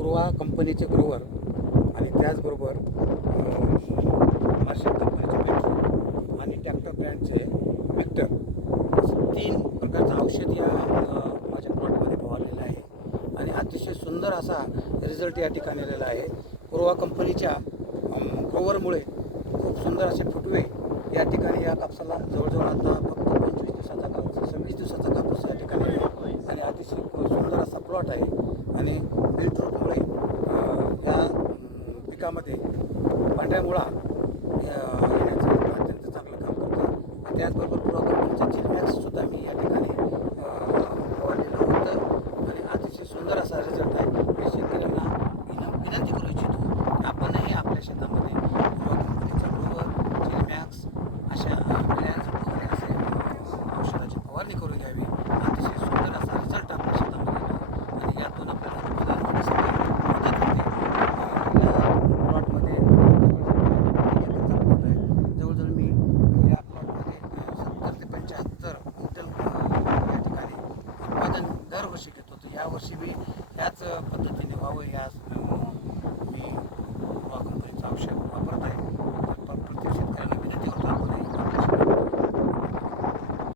पूर्वा कंपनीचे ग्रोवर आणि त्याचबरोबर मार्शल कंपनीचे मेट्रो आणि ट्रॅक्टर ब्रँडचे विक्टर असं 3 प्रकारचं औषध या माझ्या प्लॉटमध्ये फवारलेलं आहे आणि अतिशय सुंदर असा रिझल्ट या ठिकाणी आलेला आहे. पूर्वा कंपनीच्या ग्रोवरमुळे खूप सुंदर असे फुटवे या ठिकाणी या कापसाला जवळजवळ आता फक्त 25 दिवसाचा कापूस 26 दिवसाचा कापूस या ठिकाणी आहे आणि अतिशय सुंदर असा प्लॉट आहे. आणि बीटरूटमुळे या पिकामध्ये पांढऱ्या मुळा येण्याचं अत्यंत चांगलं काम करतं. आणि त्याचबरोबर पूर्वा कंपनीचा चिलमॅक्ससुद्धा मी या ठिकाणी फवारलेलं होतं आणि अतिशय सुंदर असा रिझल्ट आहे. मी शेतकऱ्यांना विनंती करू इच्छितो, आपणही आपल्या शेतामध्ये पूर्वा कंपनीचा ग्रोवर, चिलमॅक्स अशा प्लॅन्स वगैरे असे औषधाची फवारणी करून घ्यावी. अतिशय सुंदर असा रिझल्ट आपल्या शेतामध्ये येतो आणि यातून आपल्याला उत्पादन होण्यासाठी मदत होते. या प्लॉटमध्ये जवळजवळ मी या प्लॉटमध्ये 70 ते 75 क्विंटल या ठिकाणी उत्पादन दरवर्षी घेतो. तर यावर्षी मी